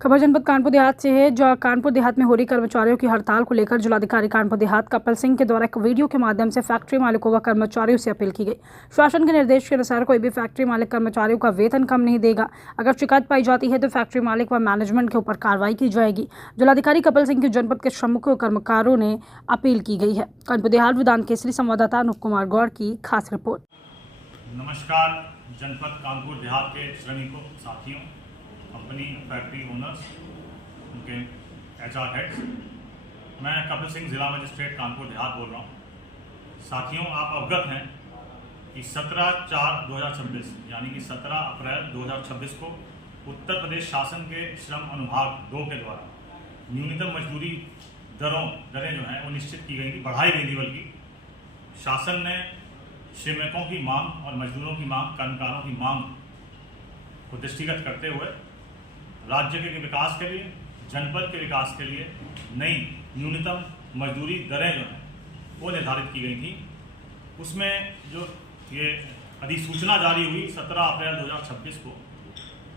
खबर जनपद कानपुर देहात से है। जो कानपुर देहात में हो रही कर्मचारियों की हड़ताल को लेकर जिलाधिकारी कानपुर देहात कपिल सिंह के द्वारा एक वीडियो के माध्यम से फैक्ट्री मालिकों व कर्मचारियों से अपील की गई। शासन के निर्देश के अनुसार कोई भी फैक्ट्री मालिक कर्मचारियों का वेतन कम नहीं देगा। अगर शिकायत पाई जाती है तो फैक्ट्री मालिक व मैनेजमेंट के ऊपर कार्रवाई की जाएगी। जिलाधिकारी कपिल सिंह की जनपद के श्रमिकों कर्मकारों ने अपील की गई है। कानपुर देहात विधान केसरी संवाददाता अनुप कुमार गौड़ की खास रिपोर्ट। नमस्कार जनपद कानपुर देहात के श्रमिकों साथियों, कंपनी फैक्ट्री ओनर्स, उनके HR हेड्स, मैं कपिल सिंह ज़िला मजिस्ट्रेट कानपुर देहात बोल रहा हूँ। साथियों, आप अवगत हैं कि 17/4/2026 यानी कि 17 अप्रैल 2026 को उत्तर प्रदेश शासन के श्रम अनुभाग 2 के द्वारा न्यूनतम मजदूरी दरें जो हैं वो निश्चित की गई थी, बढ़ाई गई थी। बल्कि शासन ने श्रमिकों की मांग और मजदूरों की मांग, कर्मकारों की मांग को दृष्टिगत करते हुए राज्य के विकास के लिए, जनपद के विकास के लिए नई न्यूनतम मजदूरी दरें जो हैं वो निर्धारित की गई थी। उसमें जो ये अधिसूचना जारी हुई 17 अप्रैल 2026 को,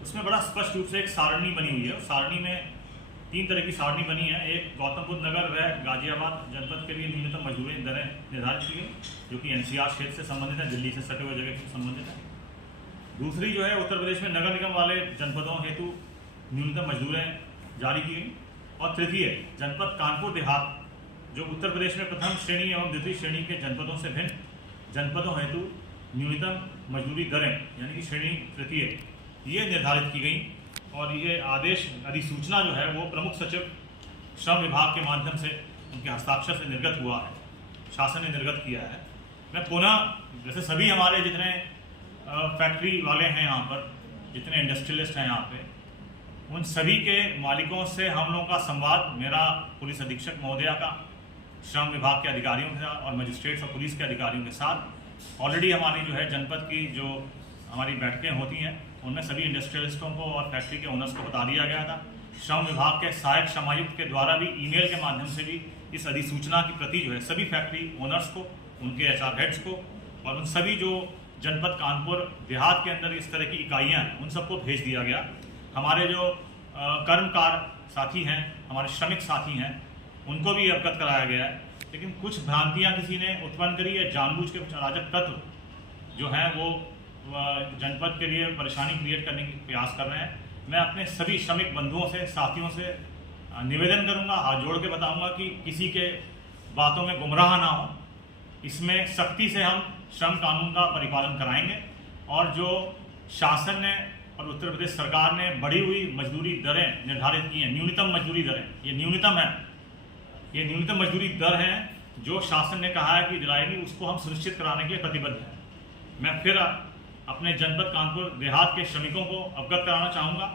उसमें बड़ा स्पष्ट रूप से एक सारणी बनी हुई है। सारणी में 3 तरह की सारणी बनी है। एक गौतम बुद्ध नगर व गाजियाबाद जनपद के लिए न्यूनतम मजदूरी दरें निर्धारित की गई, जो कि NCR क्षेत्र से संबंधित है, दिल्ली से सटे हुए जगह से संबंधित है। दूसरी जो है उत्तर प्रदेश में नगर निगम वाले जनपदों हेतु न्यूनतम मजदूरें जारी की गई। और तृतीय, जनपद कानपुर देहात जो उत्तर प्रदेश में प्रथम श्रेणी एवं द्वितीय श्रेणी के जनपदों से भिन्न जनपदों हेतु न्यूनतम मजदूरी दरें यानी कि श्रेणी तृतीय ये निर्धारित की गई। और ये आदेश अधिसूचना जो है वो प्रमुख सचिव श्रम विभाग के माध्यम से उनके हस्ताक्षर से निर्गत हुआ है, शासन ने निर्गत किया है। मैं पुनः, जैसे सभी हमारे जितने फैक्ट्री वाले हैं यहाँ पर, जितने इंडस्ट्रियलिस्ट हैं यहाँ पे, उन सभी के मालिकों से हम लोगों का संवाद, मेरा पुलिस अधीक्षक महोदया का श्रम विभाग के अधिकारियों के साथ और मजिस्ट्रेट्स और पुलिस के अधिकारियों के साथ ऑलरेडी हमारी जो है जनपद की जो हमारी बैठकें होती हैं, उनमें सभी इंडस्ट्रियलिस्टों को और फैक्ट्री के ओनर्स को बता दिया गया था। श्रम विभाग के सहायक श्रमायुक्त के द्वारा भी ईमेल के माध्यम से भी इस अधिसूचना की प्रति जो है सभी फैक्ट्री ओनर्स को, उनके HR हेड्स को और उन सभी जो जनपद कानपुर देहात के अंदर इस तरह की इकाइयाँ हैं उन सबको भेज दिया गया। हमारे जो कर्मकार साथी हैं, हमारे श्रमिक साथी हैं, उनको भी अवगत कराया गया है। लेकिन कुछ भ्रांतियाँ किसी ने उत्पन्न करी है, जानबूझ के कुछ अराजक तत्व जो हैं वो जनपद के लिए परेशानी क्रिएट करने की प्रयास कर रहे हैं। मैं अपने सभी श्रमिक बंधुओं से, साथियों से निवेदन करूंगा, हाथ जोड़ के बताऊंगा कि किसी के बातों में गुमराह ना हो। इसमें सख्ती से हम श्रम कानून का परिपालन कराएंगे और जो शासन ने और उत्तर प्रदेश सरकार ने बढ़ी हुई मजदूरी दरें निर्धारित की हैं, न्यूनतम मजदूरी दरें, ये न्यूनतम है, ये न्यूनतम मजदूरी दर है जो शासन ने कहा है कि दिलाएगी, उसको हम सुनिश्चित कराने के लिए प्रतिबद्ध हैं। मैं फिर अपने जनपद कानपुर देहात के श्रमिकों को अवगत कराना चाहूँगा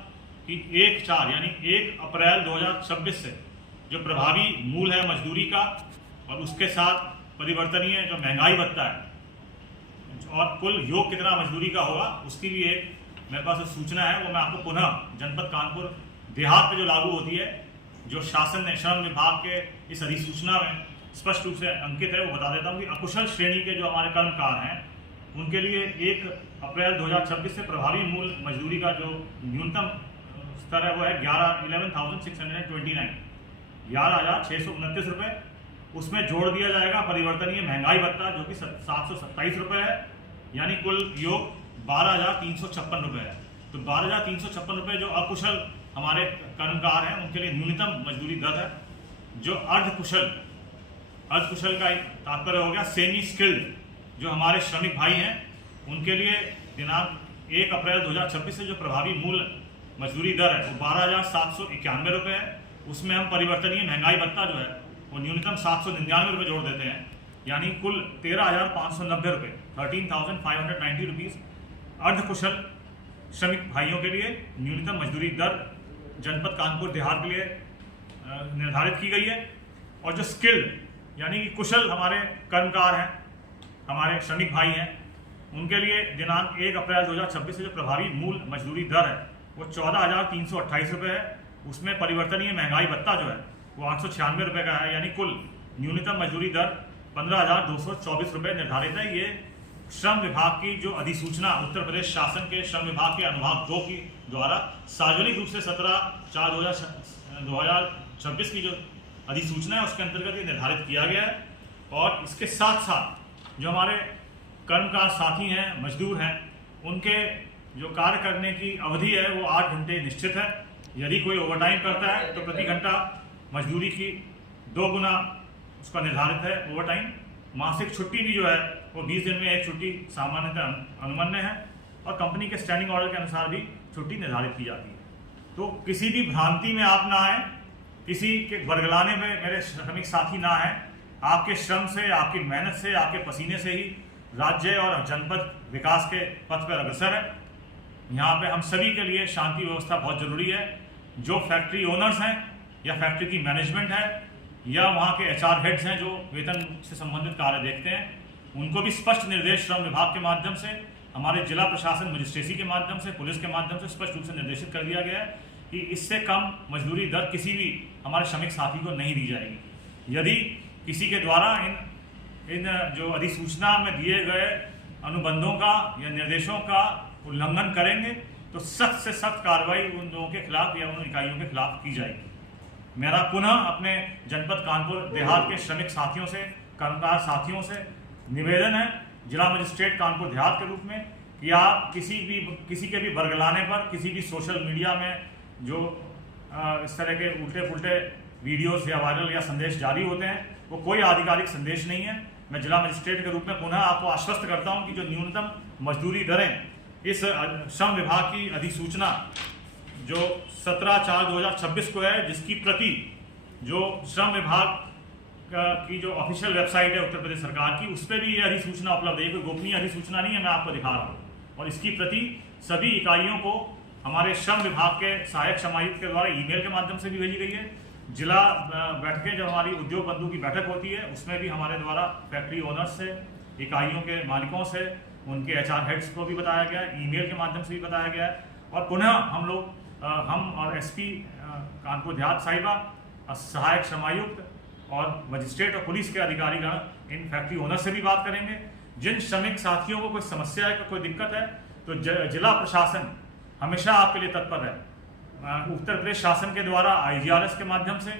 कि 1/4 यानी 1 अप्रैल 2026 से जो प्रभावी मूल है मजदूरी का और उसके साथ परिवर्तनीय जो महंगाई भत्ता है और कुल योग कितना मजदूरी का होगा, उसकी भी एक मेरे पास जो सूचना है वो मैं आपको पुनः जनपद कानपुर देहात पे जो लागू होती है, जो शासन ने श्रम विभाग के इस अधिसूचना में स्पष्ट रूप से अंकित है, वो बता देता हूँ कि अकुशल श्रेणी के जो हमारे कर्मकार हैं उनके लिए 1 अप्रैल 2026 से प्रभावी मूल मजदूरी का जो न्यूनतम स्तर है वो है 11,629 11,629 रुपये। उसमें जोड़ दिया जाएगा परिवर्तनीय महंगाई भत्ता जो कि 727 रुपये है, यानी कुल योग 12,356 रुपये है। तो 12,356 रुपये जो अकुशल हमारे कर्मकार हैं उनके लिए न्यूनतम मजदूरी दर है। जो अर्धकुशल का तात्पर्य हो गया सेमी स्किल्ड जो हमारे श्रमिक भाई हैं, उनके लिए दिनांक 1 अप्रैल 2026 से जो प्रभावी मूल मजदूरी दर है वो 12,791 रुपये है। उसमें हम परिवर्तनीय महंगाई भत्ता जो है वो न्यूनतम 799 रुपये जोड़ देते हैं, यानी कुल 13,590 रुपये, 13,590 रुपीज़ अर्धकुशल श्रमिक भाइयों के लिए न्यूनतम मजदूरी दर जनपद कानपुर देहात के लिए निर्धारित की गई है। और जो स्किल्ड यानी कि कुशल हमारे कर्मकार हैं, हमारे श्रमिक भाई हैं, उनके लिए दिनांक 1 अप्रैल 2026 से जो प्रभावी मूल मजदूरी दर है वो 14,328 रुपये है। उसमें परिवर्तनीय महंगाई भत्ता जो है वो 896 रुपये का है, यानी कुल न्यूनतम मजदूरी दर 15,224 रुपये निर्धारित है। ये श्रम विभाग की जो अधिसूचना उत्तर प्रदेश शासन के श्रम विभाग के अनुभाग 2 की द्वारा सार्वजनिक रूप से 17/4/2026 की जो अधिसूचना है उसके अंतर्गत ये निर्धारित किया गया है। और इसके साथ साथ जो हमारे कर्मकार साथी हैं, मजदूर हैं, उनके जो कार्य करने की अवधि है वो 8 घंटे निश्चित है। यदि कोई ओवरटाइम करता है तो प्रति घंटा मजदूरी की 2 गुना उसका निर्धारित है ओवरटाइम। मासिक छुट्टी भी जो है वो 20 दिन में 1 छुट्टी सामान्यतः अनुमन्य है और कंपनी के स्टैंडिंग ऑर्डर के अनुसार भी छुट्टी निर्धारित की जाती है। तो किसी भी भ्रांति में आप ना आए, किसी के बरगलाने में मेरे श्रमिक साथी ना आए। आपके श्रम से, आपकी मेहनत से, आपके पसीने से ही राज्य और जनपद विकास के पथ पर अग्रसर है। यहाँ पे हम सभी के लिए शांति व्यवस्था बहुत जरूरी है। जो फैक्ट्री ओनर्स हैं या फैक्ट्री की मैनेजमेंट है या वहाँ के HR हेड्स हैं जो वेतन से संबंधित कार्य देखते हैं, उनको भी स्पष्ट निर्देश श्रम विभाग के माध्यम से, हमारे जिला प्रशासन मजिस्ट्रेसी के माध्यम से, पुलिस के माध्यम से स्पष्ट रूप से निर्देशित कर दिया गया है कि इससे कम मजदूरी दर किसी भी हमारे श्रमिक साथी को नहीं दी जाएगी। यदि किसी के द्वारा इन जो अधिसूचना में दिए गए अनुबंधों का या निर्देशों का उल्लंघन करेंगे तो सख्त से सख्त कार्रवाई उन लोगों के खिलाफ या उन इकाइयों के खिलाफ की जाएगी। मेरा पुनः अपने जनपद कानपुर देहात के श्रमिक साथियों से, कर्मकार साथियों से निवेदन है जिला मजिस्ट्रेट कानपुर देहात के रूप में कि आप किसी के भी बरगलाने पर, किसी भी सोशल मीडिया में जो इस तरह के उल्टे पुल्टे वीडियोस या वायरल या संदेश जारी होते हैं वो कोई आधिकारिक संदेश नहीं है। मैं जिला मजिस्ट्रेट के रूप में पुनः आपको आश्वस्त करता हूं कि जो न्यूनतम मजदूरी दरें इस श्रम विभाग की अधिसूचना जो 17/4/2026 को है, जिसकी प्रति जो श्रम विभाग की जो ऑफिशियल वेबसाइट है उत्तर प्रदेश सरकार की, उस पर भी ये अधिसूचना उपलब्ध है। कोई गोपनीय अधिसूचना नहीं है, मैं आपको दिखा रहा हूँ। और इसकी प्रति सभी इकाइयों को हमारे श्रम विभाग के सहायक श्रमायुक्त के द्वारा ईमेल के माध्यम से भी भेजी गई है। जिला बैठकें जब हमारी उद्योग बंधु की बैठक होती है उसमें भी हमारे द्वारा फैक्ट्री ओनर्स से, इकाइयों के मालिकों से, उनके HR हेड्स को भी बताया गया है, ईमेल के माध्यम से भी बताया गया है। और पुनः हम और SP कानपुर देहात साहिबा, सहायक श्रमायुक्त और मजिस्ट्रेट और पुलिस के अधिकारीगण इन फैक्ट्री ओनर से भी बात करेंगे। जिन श्रमिक साथियों को कोई समस्या है, कोई दिक्कत है तो जिला प्रशासन हमेशा आपके लिए तत्पर है। उत्तर प्रदेश शासन के द्वारा IGRS के माध्यम से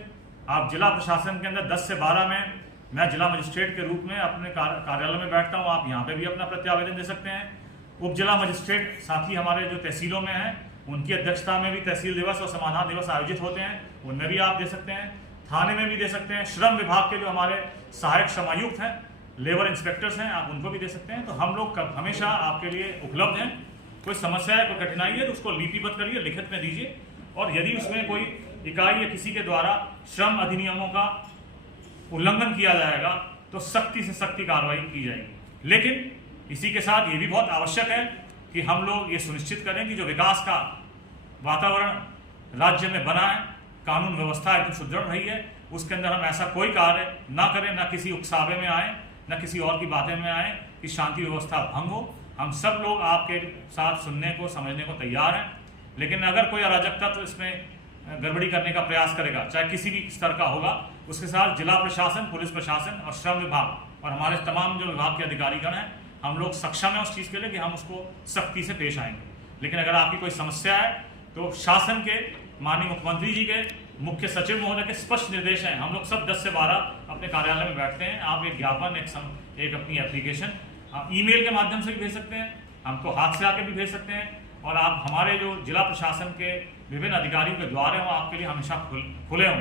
आप जिला प्रशासन के अंदर 10 से 12 में मैं जिला मजिस्ट्रेट के रूप में अपने कार्यालय में बैठता हूँ। आप यहाँ पे भी अपना प्रत्यावेदन दे सकते हैं। उप जिला मजिस्ट्रेट साथी हमारे जो तहसीलों में हैं उनकी अध्यक्षता में भी तहसील दिवस और समाधान दिवस आयोजित होते हैं, उनमें भी आप दे सकते हैं। थाने में भी दे सकते हैं। श्रम विभाग के जो हमारे सहायक श्रमायुक्त हैं, लेबर इंस्पेक्टर्स हैं, आप उनको भी दे सकते हैं। तो हम लोग हमेशा आपके लिए उपलब्ध हैं। कोई समस्या है, कोई कठिनाई है तो उसको लिपिबद्ध करिए, लिखित में दीजिए। और यदि उसमें कोई इकाई या किसी के द्वारा श्रम अधिनियमों का उल्लंघन किया जाएगा तो सख्ती से सख्ती कार्रवाई की जाएगी। लेकिन इसी के साथ ये भी बहुत आवश्यक है कि हम लोग ये सुनिश्चित करें कि जो विकास का वातावरण राज्य में बना है, कानून व्यवस्था एकदम सुदृढ़ रही है, उसके अंदर हम ऐसा कोई कार्य ना करें, ना किसी उकसावे में आए, ना किसी और की बातें में आए कि शांति व्यवस्था भंग हो। हम सब लोग आपके साथ सुनने को, समझने को तैयार हैं। लेकिन अगर कोई अराजक तत्व इसमें गड़बड़ी करने का प्रयास करेगा, चाहे किसी भी स्तर का होगा, उसके साथ जिला प्रशासन, पुलिस प्रशासन और श्रम विभाग और हमारे तमाम जो विभाग के अधिकारीगण हैं, हम लोग सक्षम हैं उस चीज़ के लिए कि हम उसको सख्ती से पेश आएंगे। लेकिन अगर आपकी कोई समस्या है तो शासन के माननीय मुख्यमंत्री जी के मुख्य सचिव महोदय के स्पष्ट निर्देश हैं। हम लोग सब 10 से 12 अपने कार्यालय में बैठते हैं। आप एक ज्ञापन, एक अपनी एप्लीकेशन ईमेल के माध्यम से भी भेज सकते हैं, हमको हाथ से आके भी भेज सकते हैं। और आप हमारे जो जिला प्रशासन के विभिन्न अधिकारियों के द्वार हैं वो आपके लिए हमेशा खुले हों।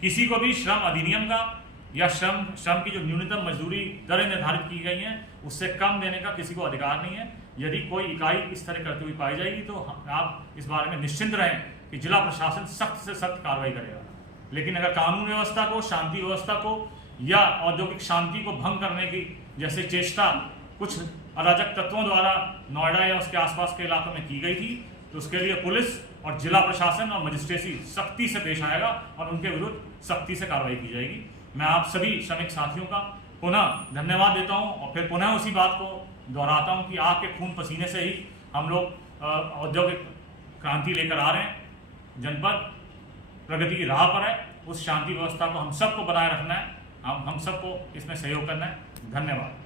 किसी को भी श्रम अधिनियम का या श्रम की जो न्यूनतम मजदूरी दरें निर्धारित की गई हैं उससे कम देने का किसी को अधिकार नहीं है। यदि कोई इकाई इस तरह करती हुई पाई जाएगी तो आप इस बारे में निश्चिंत रहें कि जिला प्रशासन सख्त से सख्त कार्रवाई करेगा। लेकिन अगर कानून व्यवस्था को, शांति व्यवस्था को या औद्योगिक शांति को भंग करने की जैसे चेष्टा कुछ अराजक तत्वों द्वारा नोएडा या उसके आसपास के इलाकों में की गई थी तो उसके लिए पुलिस और जिला प्रशासन और मजिस्ट्रेसी सख्ती से पेश आएगा और उनके विरुद्ध सख्ती से कार्रवाई की जाएगी। मैं आप सभी श्रमिक साथियों का पुनः धन्यवाद देता हूं और फिर पुनः उसी बात को दोहराता हूं कि आपके खून पसीने से ही हम लोग औद्योगिक क्रांति लेकर आ रहे हैं। जनपद प्रगति की राह पर है। उस शांति व्यवस्था को हम सबको बनाए रखना है, हम सबको इसमें सहयोग करना है। धन्यवाद।